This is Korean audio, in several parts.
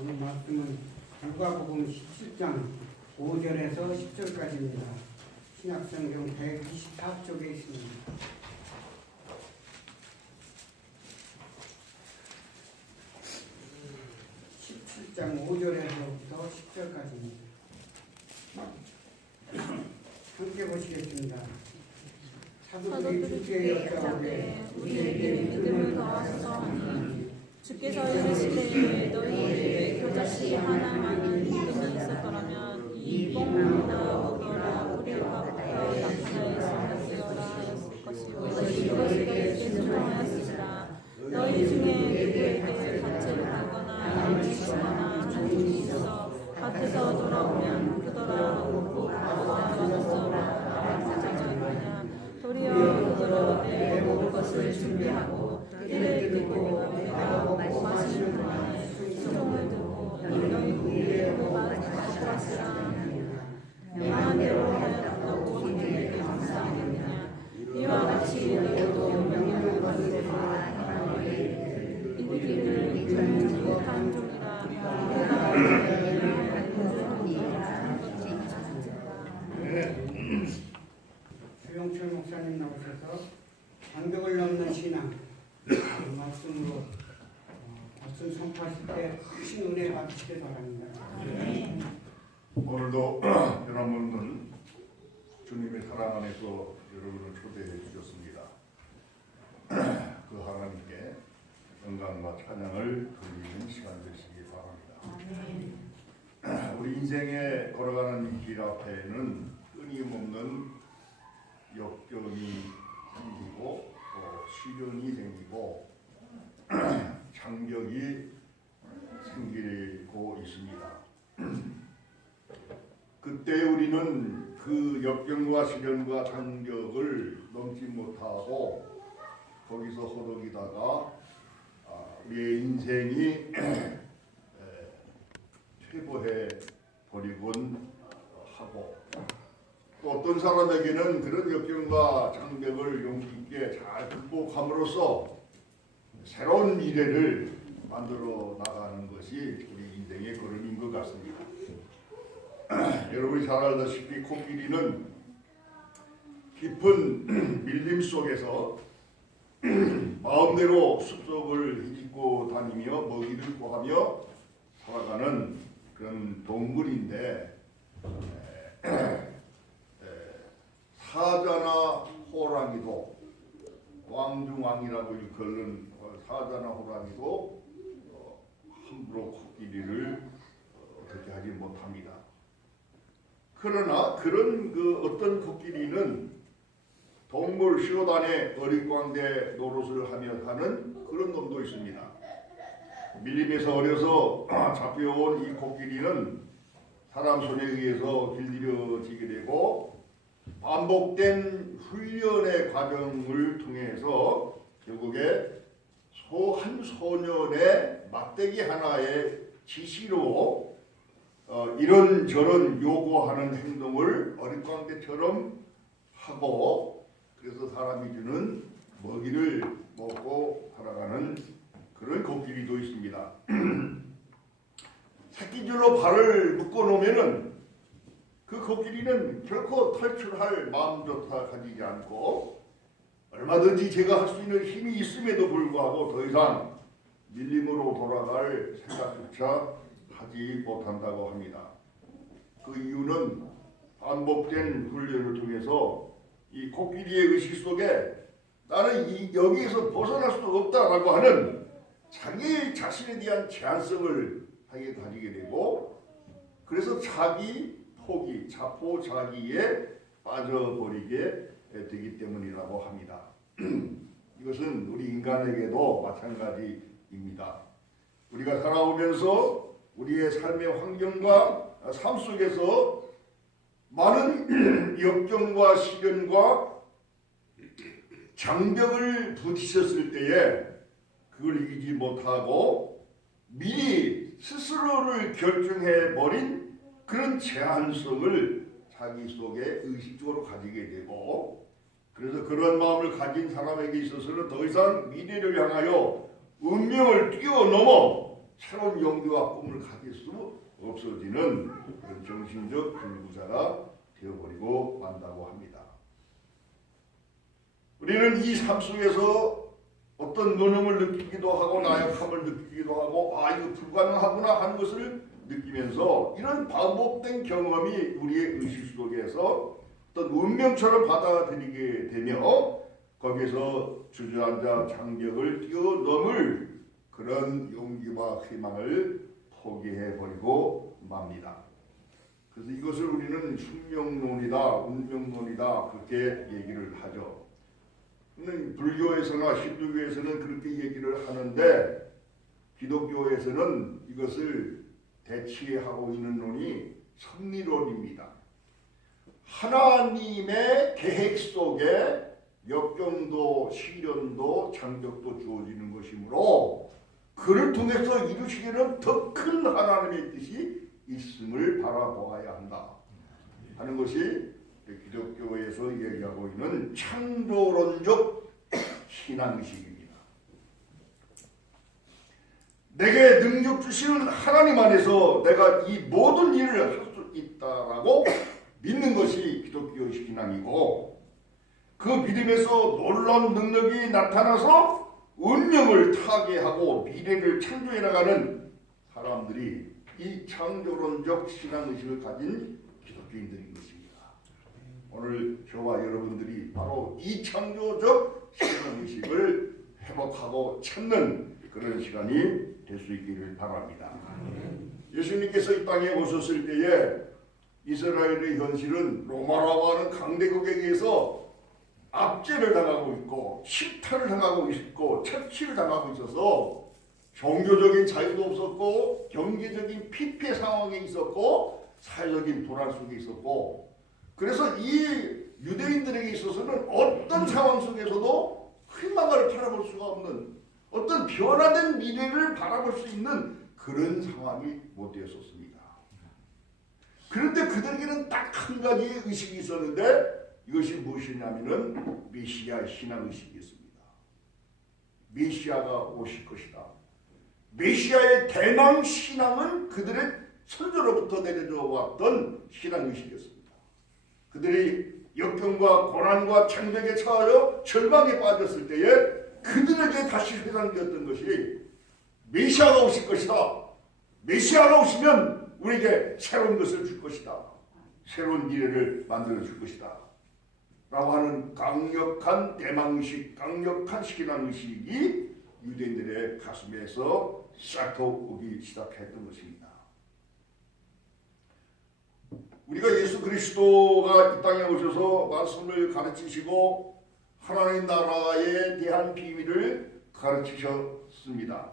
오늘 말씀은 누가복음 17장 5절에서 10절까지입니다. 신약성경 124쪽에 있습니다. 17장 5절에서부터 10절까지입니다. 함께 보시겠습니다. 사도들이 주께 여짜오되 우리에게 믿음을 더하소서 하니 주께서 이르시되 너희에게 겨자씨 하나만은 믿음이 있었더라면 이 뽕이나 먹여라 우리로부터 나타나야 되어라 하였을 것이요 이것을 너희에게 순종하였으리라. 너희 중에 누구에게 밭을 가거나 지치거나 한 분이 있어 밭에서 돌아오면 그더라 하고 받았어라 하는 자가 있느냐. 도리어 그들에게 먹을 것을 준비하고 띠를 띠고 내가 먹고 마시는 동안에 수종을 두고 너희 위에 마시라. 명한 대로 하였다고 하나님께 감사하겠느냐. 이와 같이 너희도 명령을 받으리라. 이들을 믿는 못한 종이라. 주영철 목사님 나오셔서 장벽을 넘는 신앙 말씀으로 말씀 선포하실 때 크신 은혜 받으시길 바랍니다. 오늘도 여러분은 주님의 사랑 안에서 여러분을 초대해 주셨습니다. 그 하나님께 영광과 찬양을 돌리는 시간 되시기 바랍니다. 우리 인생에 걸어가는 길 앞에는 끊임없는 역경이 생기고 또 시련이 생기고 장벽이 생기고 있습니다. 그때 우리는 그 역경과 시련과 장벽을 넘지 못하고 거기서 허덕이다가 우리의 인생이 퇴보해 버리곤 하고 또 어떤 사람에게는 그런 역경과 장벽을 용기 있게 잘 극복함으로써 새로운 미래를 만들어 나가는 것이 우리 인생의 걸음인 것 같습니다. 여러분이 잘 알다시피 코끼리는 깊은 밀림 속에서 마음대로 숲속을 헤집고 다니며 먹이를 구하며 살아가는 그런 동물인데 사자나 호랑이도 왕중왕이라고 일컬는 사자나 호랑이도 함부로 코끼리를 어떻게 하지 못합니다. 그러나 그런 어떤 코끼리는 동물 쇼단에 어릿광대 노릇을 하며 가는 그런 놈도 있습니다. 밀림에서 어려서 잡혀온 이 코끼리는 사람 손에 의해서 길들여지게 되고 반복된 훈련의 과정을 통해서 결국에 한 소년의 막대기 하나의 지시로 이런저런 요구하는 행동을 어릿광대처럼 하고 그래서 사람이 주는 먹이를 먹고 살아가는 그런 코끼리도 있습니다. 새끼줄로 발을 묶어 놓으면은 그 코끼리는 결코 탈출할 마음조차 가지지 않고 얼마든지 제가 할 수 있는 힘이 있음에도 불구하고 더 이상 밀림으로 돌아갈 생각조차 하지 못한다고 합니다. 그 이유는 반복된 훈련을 통해서 이 코끼리의 의식 속에 나는 여기에서 벗어날 수 없다라고 하는 자기 자신에 대한 제한성을 하게 가지게 되고 그래서 자기 포기, 자포자기에 빠져버리게 되기 때문이라고 합니다. 이것은 우리 인간에게도 마찬가지입니다. 우리가 살아오면서 우리의 삶의 환경과 삶 속에서 많은 역경과 시련과 장벽을 부딪혔을 때에 그걸 이기지 못하고 미리 스스로를 결정해버린 그런 제한성을 자기 속에 의식적으로 가지게 되고 그래서 그런 마음을 가진 사람에게 있어서는 더 이상 미래를 향하여 운명을 뛰어넘어 새로운 용기와 꿈을 가질 수 없어지는 그런 정신적 불구자가 되어버리고 만다고 합니다. 우리는 이 삶 속에서 어떤 무능을 느끼기도 하고 나약함을 느끼기도 하고 이거 불가능하구나 하는 것을 느끼면서 이런 반복된 경험이 우리의 의식 속에서 어떤 운명처럼 받아들이게 되며 거기서 주저앉아 장벽을 뛰어넘을 그런 용기와 희망을 포기해버리고 맙니다. 그래서 이것을 우리는 숙명론이다, 운명론이다 그렇게 얘기를 하죠. 불교에서나 힌두교에서는 그렇게 얘기를 하는데 기독교에서는 이것을 대치하고 있는 논이 섭리론입니다. 하나님의 계획 속에 역경도 시련도 장벽도 주어지는 것이므로 그를 통해서 이루시기는 더 큰 하나님의 뜻이 있음을 바라보아야 한다 하는 것이 기독교에서 얘기하고 있는 창조론적 신앙의식입니다. 내게 능력 주시는 하나님 안에서 내가 이 모든 일을 할 수 있다라고 믿는 것이 기독교 신앙이고 그 믿음에서 놀라운 능력이 나타나서 운명을 타개하고 미래를 창조해 나가는 사람들이 이 창조론적 신앙의식을 가진 기독교인들인 것입니다. 오늘 저와 여러분들이 바로 이 창조적 신앙의식을 회복하고 찾는 그런 시간이 될 수 있기를 바랍니다. 예수님께서 이 땅에 오셨을 때에 이스라엘의 현실은 로마라고 하는 강대국에 의해서 압제를 당하고 있고 침탈을 당하고 있고 착취를 당하고 있어서 종교적인 자유도 없었고 경제적인 피폐 상황에 있었고 사회적인 불안 속에 있었고 그래서 이 유대인들에게 있어서는 어떤 상황 속에서도 희망을 바라볼 수가 없는 어떤 변화된 미래를 바라볼 수 있는 그런 상황이 못 되었었습니다. 그런데 그들에게는 딱 한 가지의 의식이 있었는데 이것이 무엇이냐면은 메시아 신앙의식이었습니다. 메시아가 오실 것이다. 메시아의 대망 신앙은 그들의 선조로부터 내려져 왔던 신앙의식이었습니다. 그들이 역경과 고난과 장벽에 처하여 절망에 빠졌을 때에 그들에게 다시 회상되었던 것이 메시아가 오실 것이다. 메시아가 오시면 우리에게 새로운 것을 줄 것이다. 새로운 미래를 만들어 줄 것이다. 라고 하는 강력한 대망의식, 강력한 신앙의식이 유대인들의 가슴에서 싹트오기 시작했던 것입니다. 우리가 예수 그리스도가 이 땅에 오셔서 말씀을 가르치시고 하나님 나라에 대한 비밀을 가르치셨습니다.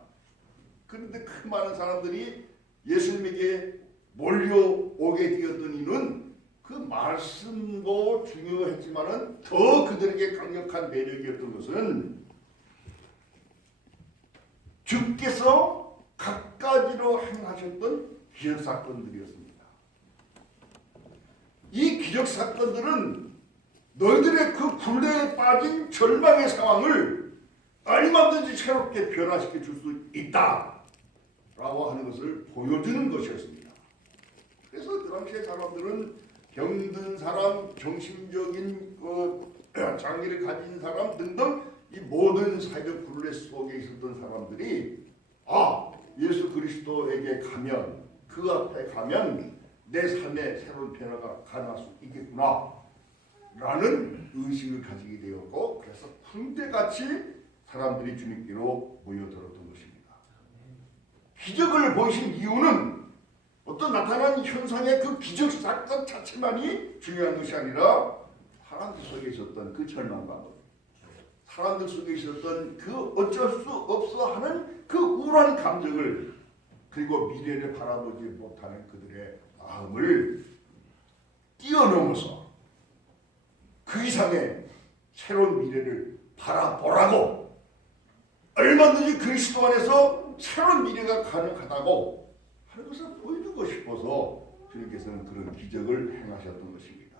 그런데 그 많은 사람들이 예수님에게 몰려오게 되었던 이유는 그 말씀도 중요했지만은 더 그들에게 강력한 매력이었던 것은 주께서 갖가지로 행하셨던 기적사건들이었습니다. 이 기적사건들은 너희들의 그 굴레에 빠진 절망의 상황을 얼마든지 새롭게 변화시켜 줄 수 있다 라고 하는 것을 보여주는 것이었습니다. 그래서 그 당시에 사람들은 병든 사람, 정신적인 장애를 가진 사람 등등 이 모든 사회적 굴레 속에 있었던 사람들이 예수 그리스도에게 가면 그 앞에 가면 내 삶에 새로운 변화가 가능할 수 있겠구나 라는 의식을 가지게 되었고 그래서 군대같이 사람들이 주님께로 모여들었던 것입니다. 기적을 보이신 이유는 어떤 나타난 현상의 그 기적 사건 자체만이 중요한 것이 아니라 사람들 속에 있었던 그 절망감, 사람들 속에 있었던 그 어쩔 수 없어 하는 그 우울한 감정을 그리고 미래를 바라보지 못하는 그들의 마음을 뛰어넘어서 그 이상의 새로운 미래를 바라보라고 얼마든지 그리스도 안에서 새로운 미래가 가능하다고 하는 것을 보여주고 싶어서 주님께서는 그런 기적을 행하셨던 것입니다.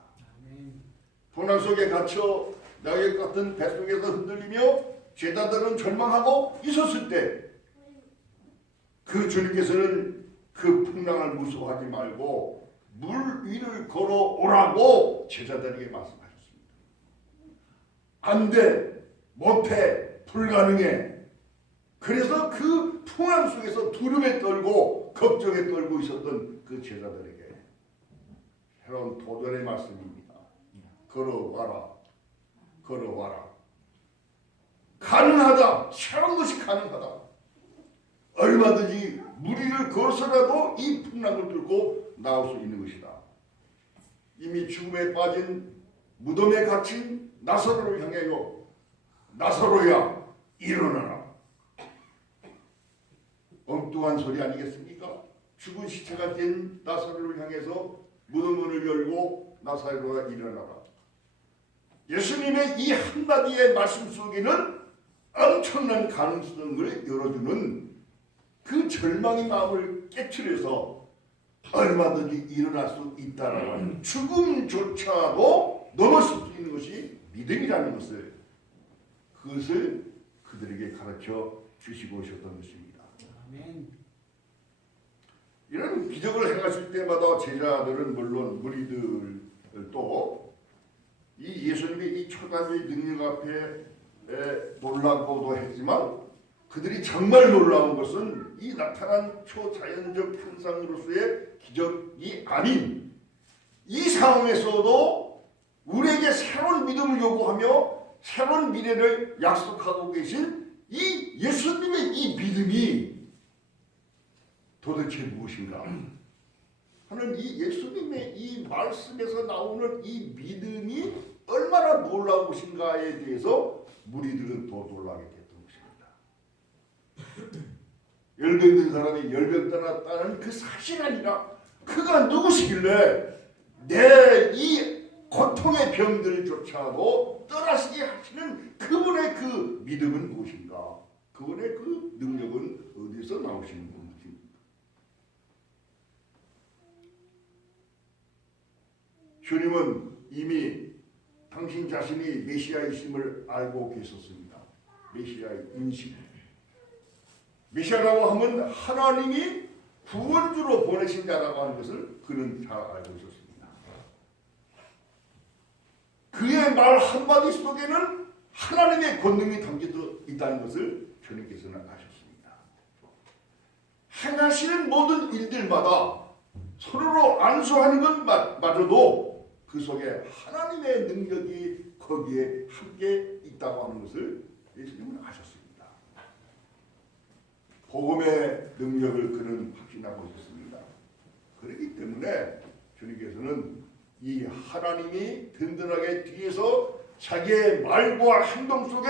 고난 속에 갇혀 낙엽 같은 뱃속에서 흔들리며 제자들은 절망하고 있었을 때 그 주님께서는 그 풍랑을 무서워하지 말고 물 위를 걸어오라고 제자들에게 말씀하셨습니다. 안 돼, 못해, 불가능해. 그래서 그 풍랑 속에서 두려움에 떨고 걱정에 떨고 있었던 그 제자들에게 새로운 도전의 말씀입니다. 걸어와라, 걸어와라. 가능하다, 새로운 것이 가능하다. 얼마든지 무리를 걸어서라도 이 풍랑을 뚫고 나올 수 있는 것이다. 이미 죽음에 빠진 무덤에 갇힌 나사로를 향하여 나사로야 일어나라. 엉뚱한 소리 아니겠습니까? 죽은 시체가 된 나사로를 향해서 무덤 문을 열고 나사로야 일어나라. 예수님의 이 한마디의 말씀 속에는 엄청난 가능성을 열어주는 그 절망의 마음을 깨트려서 얼마든지 일어날 수 있다라는 죽음조차도 넘어설 수 있는 것이 믿음이라는 것을 그것을 그들에게 가르쳐 주시고 오셨던 것입니다. 아멘. 이런 기적을 행하실 때마다 제자들은 물론 무리들도 이 예수님의 이 초단의 능력 앞에 놀라고도 했지만 그들이 정말 놀라운 것은 이 나타난 초자연적 현상으로서의 기적이 아닌 이 상황에서도 우리에게 새로운 믿음을 요구하며 새로운 미래를 약속하고 계신 이 예수님의 이 믿음이 도대체 무엇인가 하는 이 예수님의 이 말씀에서 나오는 이 믿음이 얼마나 놀라운 것인가에 대해서 무리들은 더 놀라게 됐던 것입니다. 열병 든 사람이 열병 떠났다는 그 사실 아니라 그가 누구시길래 내 이 고통의 병들조차도 떠나시게 하시는 그분의 그 믿음은 무엇인가? 그분의 그 능력은 어디서 나오시는 것입니까? 주님은 이미 당신 자신이 메시아이심을 알고 계셨습니다. 메시아의 인식. 메시아라고 하면 하나님이 구원주로 보내신 자라고 하는 것을 그는 잘 알고 있었습니다. 그의 말 한마디 속에는 하나님의 권능이 담겨져 있다는 것을 주님께서는 아셨습니다. 행하시는 모든 일들마다 서로로 안수하는 것마저도 그 속에 하나님의 능력이 거기에 함께 있다고 하는 것을 예수님은 아셨습니다. 복음의 능력을 그는 확신하고 있었습니다. 그렇기 때문에 주님께서는 이 하나님이 든든하게 뒤에서 자기의 말과 행동 속에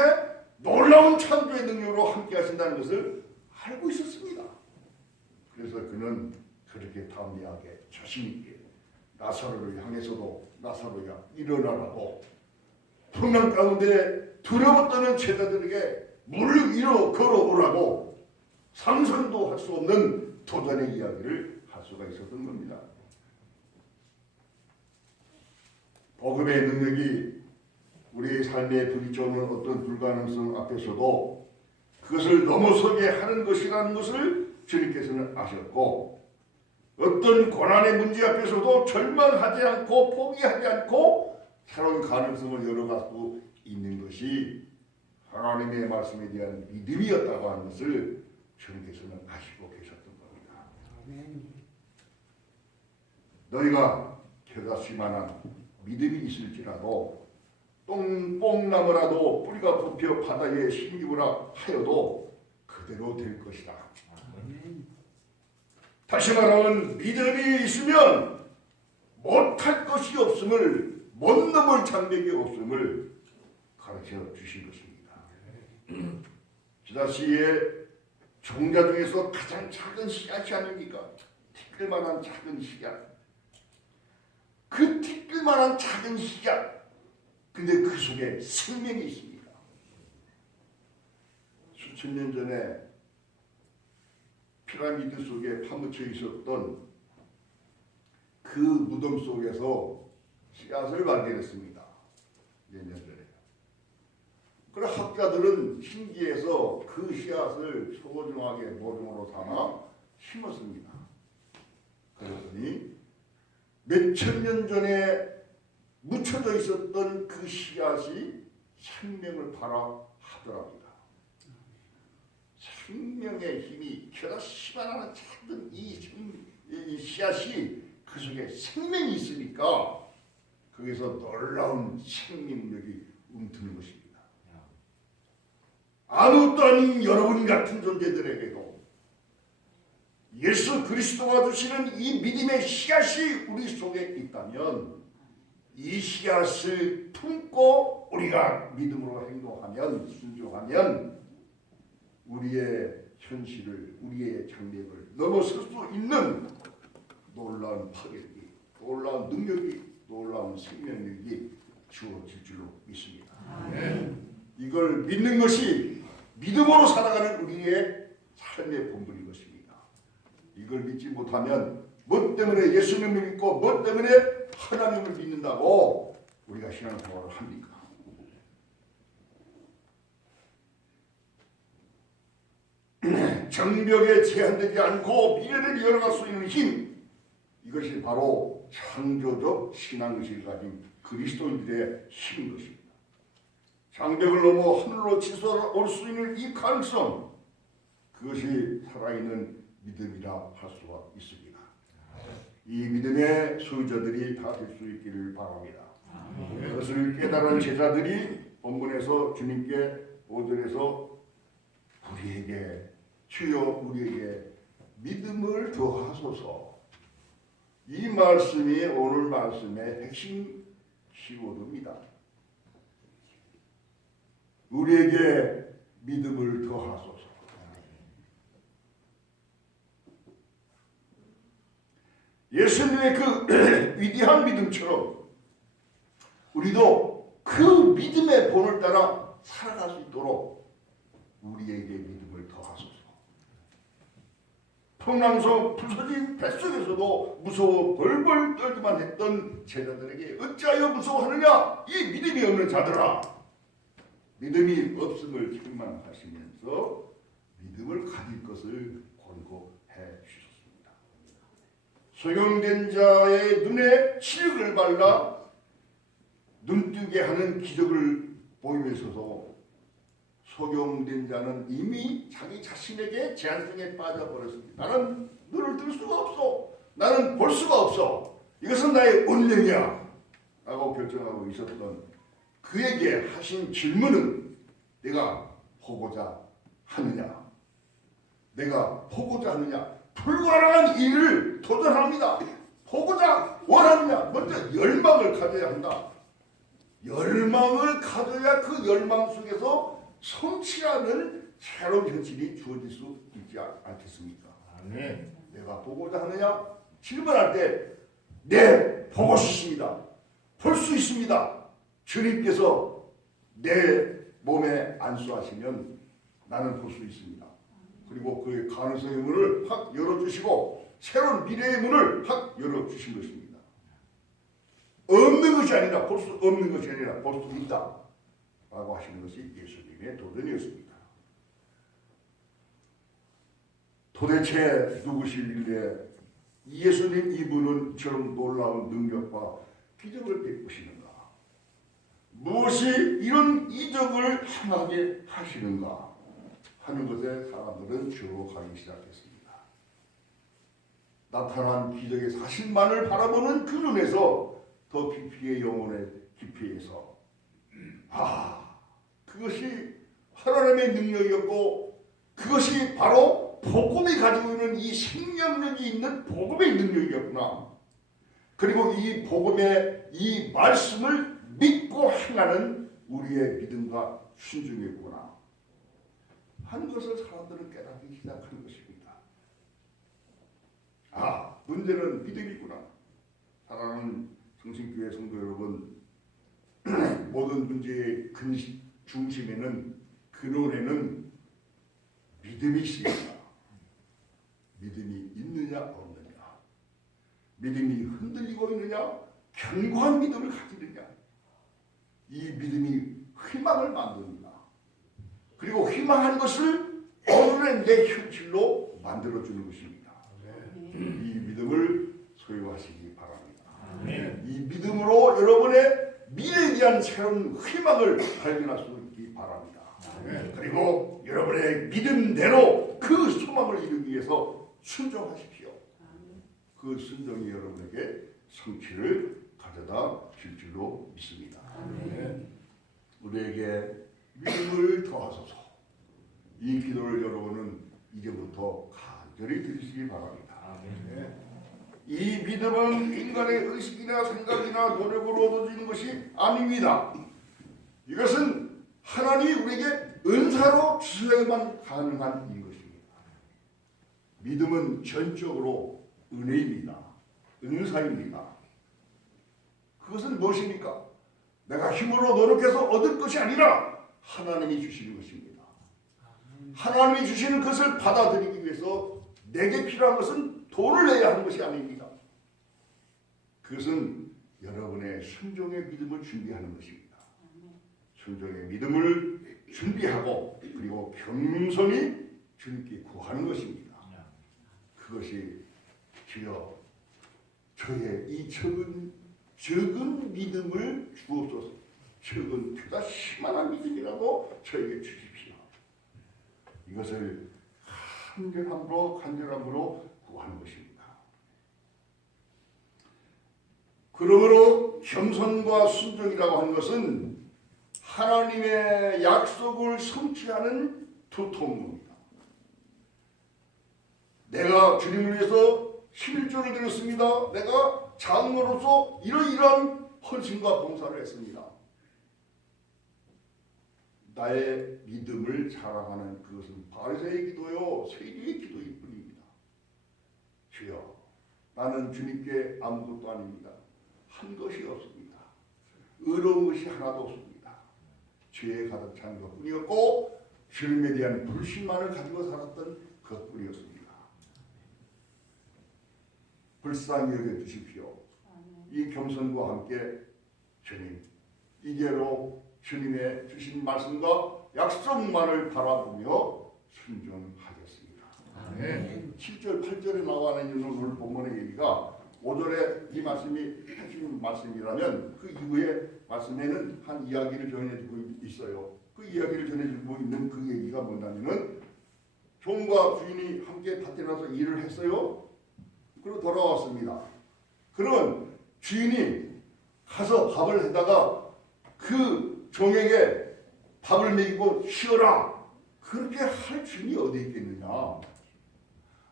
놀라운 창조의 능력으로 함께 하신다는 것을 알고 있었습니다. 그래서 그는 그렇게 담대하게 자신있게 나사로를 향해서도 나사로야 일어나라고 풍랑 가운데 두려워 떠는 제자들에게 물 위로 걸어오라고 상상도 할 수 없는 도전의 이야기를 할 수가 있었던 겁니다. 복음의 능력이 우리의 삶에 부딪혀오는 어떤 불가능성 앞에서도 그것을 넘어서게 하는 것이라는 것을 주님께서는 아셨고 어떤 고난의 문제 앞에서도 절망하지 않고 포기하지 않고 새로운 가능성을 열어갈 수 있는 것이 하나님의 말씀에 대한 믿음이었다고 하는 것을 주님께서는 아시고 계셨던 겁니다. 아멘. 너희가 겨자씨만한 믿음이 있을지라도 똥뽕나무라도 뿌리가 뽑혀 바다에 심기부라 하여도 그대로 될 것이다. 아멘. 다시 말하면 믿음이 있으면 못할 것이 없음을 못 넘을 장벽이 없음을 가르쳐 주신 것입니다. 겨자씨의 종자 중에서 가장 작은 씨앗이 아닙니까? 티끌만한 작은 씨앗. 그 티끌만한 작은 씨앗. 근데 그 속에 생명이 있습니다. 수천 년 전에 피라미드 속에 파묻혀 있었던 그 무덤 속에서 씨앗을 발견했습니다. 몇 년 전에. 그래 학자들은 신기해서 그 씨앗을 소중하게 모종으로 삼아 심었습니다. 그랬더니 몇천 년 전에 묻혀져 있었던 그 씨앗이 생명을 발화하더랍니다. 생명의 힘이 겨라 씨발하는 작은 이 씨앗이 그 속에 생명이 있으니까 거기서 놀라운 생명력이 움트는 것입니다. 아무것도 아닌 여러분 같은 존재들에게도 예수 그리스도가 주시는 이 믿음의 씨앗이 우리 속에 있다면 이 씨앗을 품고 우리가 믿음으로 행동하면, 순종하면 우리의 현실을, 우리의 장벽을 넘어설 수 있는 놀라운 파괴력이, 놀라운 능력이, 놀라운 생명력이 주어질 줄로 믿습니다. 이걸 믿는 것이 믿음으로 살아가는 우리의 삶의 본분인 것입니다. 이걸 믿지 못하면 뭐 때문에 예수님을 믿고 뭐 때문에 하나님을 믿는다고 우리가 신앙생활을 합니까? 정벽에 제한되지 않고 미래를 열어갈 수 있는 힘, 이것이 바로 창조적 신앙의식을 가진 그리스도인들의 힘인 것입니다. 장벽을 넘어 하늘로 치솟아 올 수 있는 이 가능성, 그것이 살아있는 믿음이라 할 수가 있습니다. 이 믿음의 소유자들이 다 될 수 있기를 바랍니다. 그것을 깨달은 제자들이 본문에서 주님께 5절에서 우리에게, 주여 우리에게 믿음을 더하소서, 이 말씀이 오늘 말씀의 핵심 키워드입니다. 우리에게 믿음을 더하소서. 예수님의 그 위대한 믿음처럼 우리도 그 믿음의 본을 따라 살아갈 수 있도록 우리에게 믿음을 더하소서. 풍랑속 부서진 뱃속에서도 무서워 벌벌 떨기만 했던 제자들에게 어찌하여 무서워하느냐, 이 믿음이 없는 자들아. 믿음이 없음을 책망하시면서 믿음을 가질 것을 권고해 주셨습니다. 소경된 자의 눈에 치력을 발라 눈뜨게 하는 기적을 보이면서도 소경된 자는 이미 자기 자신에게 제한성에 빠져버렸습니다. 나는 눈을 뜰 수가 없어. 나는 볼 수가 없어. 이것은 나의 운명이야 라고 결정하고 있었던 그에게 하신 질문은, 내가 보고자 하느냐? 내가 보고자 하느냐? 불가능한 일을 도전합니다. 보고자 원하느냐? 먼저 열망을 가져야 한다. 열망을 가져야 그 열망 속에서 성취하는 새로운 현실이 주어질 수 있지 않겠습니까? 네. 내가 보고자 하느냐? 질문할 때 네, 보고 싶습니다. 볼 수 있습니다. 주님께서 내 몸에 안수하시면 나는 볼 수 있습니다. 그리고 그의 가능성의 문을 확 열어주시고 새로운 미래의 문을 확 열어주신 것입니다. 없는 것이 아니라, 볼 수 없는 것이 아니라 볼 수 있다 라고 하시는 것이 예수님의 도전이었습니다. 도대체 누구시길래 예수님 이분은 저런 놀라운 능력과 기적을 베푸시는가? 무엇이 이런 이적을 행하게 하시는가 하는 것에 사람들은 주목하기 시작했습니다. 나타난 기적의 사실만을 바라보는 그 눈에서 더 깊이의 영혼의 깊이에서 그것이 하나님의 능력이었고, 그것이 바로 복음이 가지고 있는 이 생명력이 있는 복음의 능력이었구나. 그리고 이 복음의 이 말씀을 믿고 행하는 우리의 믿음과 순종이었구나 하는 것을 사람들은 깨닫기 시작하는 것입니다. 문제는 믿음이구나. 사랑하는 성신교회 성도 여러분, 모든 문제의 중심에는, 근원에는 믿음이 있습니다. 믿음이 있느냐 없느냐, 믿음이 흔들리고 있느냐, 견고한 믿음을 가지느냐, 이 믿음이 희망을 만듭니다. 그리고 희망한 것을 오늘의 내 현실로 만들어주는 것입니다. 이 믿음을 소유하시기 바랍니다. 아멘. 이 믿음으로 여러분의 미래에 대한 새로운 희망을 발견할 수 있기 바랍니다. 그리고 여러분의 믿음대로 그 소망을 이루기 위해서 순종하십시오. 그 순종이 여러분에게 성취를 가져다 줄 줄로 믿습니다. 우리에게 믿음을 더하소서. 이 기도를 여러분은 이제부터 간절히 드리시기 바랍니다. 이 믿음은 인간의 의식이나 생각이나 노력으로 얻어지는 것이 아닙니다. 이것은 하나님이 우리에게 은사로 주셔야만 가능한 일 것입니다. 믿음은 전적으로 은혜입니다. 은사입니다. 그것은 무엇입니까? 내가 힘으로 노력해서 얻을 것이 아니라 하나님이 주시는 것입니다. 하나님이 주시는 것을 받아들이기 위해서 내게 필요한 것은 돈을 내야 하는 것이 아닙니다. 그것은 여러분의 순종의 믿음을 준비하는 것입니다. 순종의 믿음을 준비하고 그리고 겸손히 주님께 구하는 것입니다. 그것이 주여 저의 이 적은 믿음을 주옵소서. 적은 그다 심한 믿음이라도 저에게 주십시오. 이것을 간절함으로 구하는 것입니다. 그러므로 겸손과 순종이라고 하는 것은 하나님의 약속을 성취하는 두통입니다. 내가 주님을 위해서 11조를 드렸습니다. 내가 장로로서 이러이러한 헌신과 봉사를 했습니다. 나의 믿음을 자랑하는 그것은 바리새의 기도요 세리의 기도일 뿐입니다. 주여 나는 주님께 아무것도 아닙니다. 한 것이 없습니다. 의로운 것이 하나도 없습니다. 죄에 가득 찬 것뿐이었고 주님에 대한 불신만을 가지고 살았던 것뿐이었습니다. 불쌍히 여겨주십시오. 이 겸손과 함께 주님 이제로 주님의 주신 말씀과 약속만을 바라보며 순종하겠습니다. 7절 8절에 나와 있는 오늘 본문의 얘기가 5절에 이 말씀이 핵심 말씀이라면 그 이후에 말씀에는 한 이야기를 전해주고 있어요. 그 이야기를 전해주고 있는 그 얘기가 뭐냐면은 종과 주인이 함께 밭에 나서 일을 했어요. 그리고 돌아왔습니다. 그러면 주인이 가서 밥을 해다가 그 종에게 밥을 먹이고 쉬어라. 그렇게 할 주인이 어디 있겠느냐.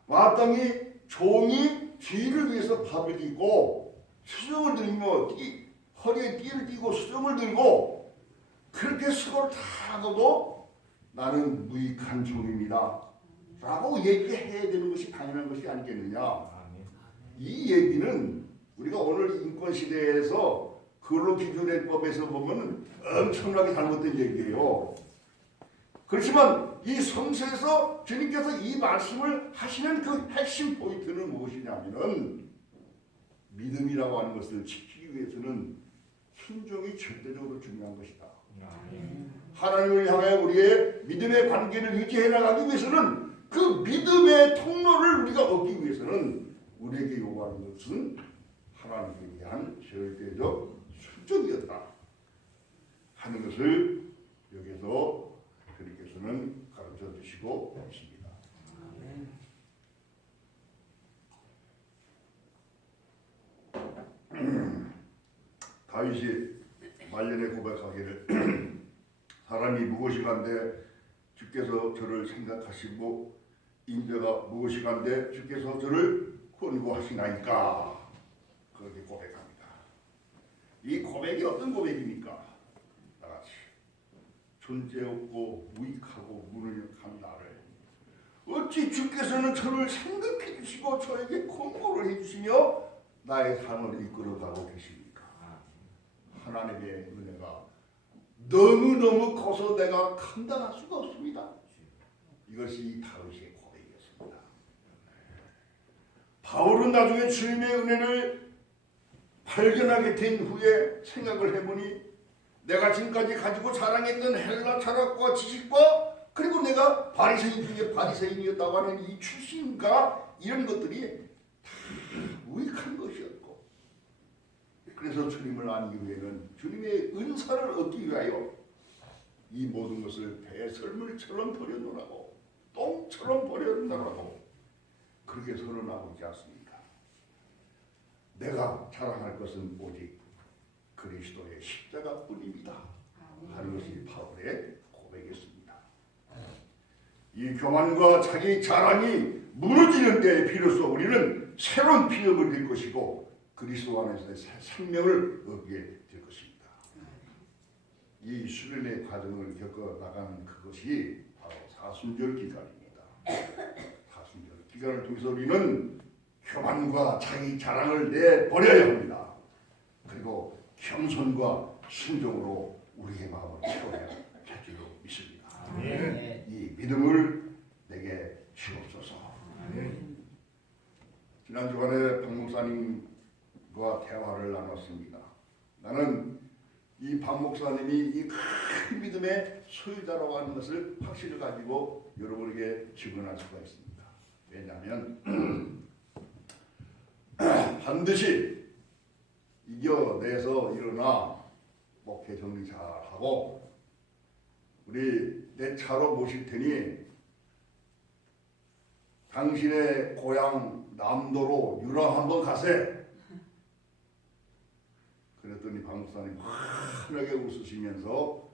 마땅히 종이 주인을 위해서 밥을 빚고 수정을 들며 허리에 띠를 띠고 수정을 들고 그렇게 수고를 다 하고도 나는 무익한 종입니다 라고 얘기해야 되는 것이 당연한 것이 아니겠느냐. 이 얘기는 우리가 오늘 인권시대에서 근로기준법에서 보면 엄청나게 잘못된 얘기예요. 그렇지만 이 성서에서 주님께서 이 말씀을 하시는 그 핵심 포인트는 무엇이냐면은 믿음이라고 하는 것을 지키기 위해서는 순종이 절대적으로 중요한 것이다. 하나님을 향해 우리의 믿음의 관계를 유지해 나가기 위해서는 그 믿음의 통로를 우리가 얻기 위해서는 우리에게 요구하는 것은 하나님에 대한 절대적 순종이었다 하는 것을 여기서 그리께서는 가르쳐 주시고 있습니다. 다윗이 말년에 고백하기를 사람이 무엇이간데 주께서 저를 생각하시고 인자가 무엇이간데 주께서 저를 권고하시나이까. 그렇게 고백합니다. 이 고백이 어떤 고백입니까? 나같이 존재 없고 무익하고 무능력한 나를 어찌 주께서는 저를 생각해 주시고 저에게 권고를 해주시며 나의 삶을 이끌어가고 계십니까? 하나님의 은혜가 너무너무 커서 내가 감당할 수가 없습니다. 이것이 다윗의 고백이었습니다. 바울은 나중에 주님의 은혜를 발견하게 된 후에 생각을 해보니 내가 지금까지 가지고 자랑했던 헬라 철학과 지식과 그리고 내가 바리새인 중에 바리새인이었다고 하는 이 출신과 이런 것들이 주님을 아는 이후에는 주님의 은사를 얻기 위하여 이 모든 것을 배설물처럼 버려놓으라고, 똥처럼 버려놓으라고 그렇게 선언하고 있지 않습니까? 내가 자랑할 것은 오직 그리스도의 십자가뿐입니다 하는 것이 바울의 고백이었습니다. 이 교만과 자기 자랑이 무너지는 때에 비로소 우리는 새로운 피력을 낼 것이고 그리스도 안에서의 생명을 얻게 될 것입니다. 이 수련의 과정을 겪어 나가는 그것이 바로 사순절 기간입니다. 사순절 기간을 통해서 우리는 교만과 자기 자랑을 내버려야 합니다. 그리고 겸손과 순종으로 우리의 마음을 채워야 할 줄로 믿습니다. 이 믿음을 내게 주옵소서. 지난 주간에 박 목사님과 대화를 나눴습니다. 나는 이 박 목사님이 이 큰 믿음의 소유자라고 하는 것을 확신을 가지고 여러분에게 증언할 수가 있습니다. 왜냐하면 반드시 이겨내서 일어나 목회 정리 잘하고 우리 내 차로 모실 테니 당신의 고향 남도로 유랑 한번 가세. 그랬더니 박 목사님 환하게 웃으시면서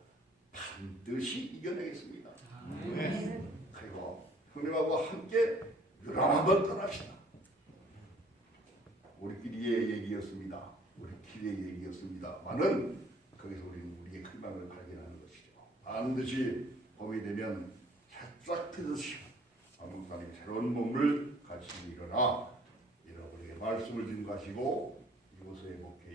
반드시 이겨내겠습니다. 그리고 형님하고 함께 유랑 한번 떠납시다. 우리끼리의 얘기였습니다. 우리끼리의 얘기였습니다만은 거기서 우리는 우리의 희망을 발견하는 것이죠. 반드시 봄이 되면 새싹 트듯이 박 목사님이 새로운 몸을 가지고 일어나 여러분에게 말씀을 증거하시고 이곳에 목회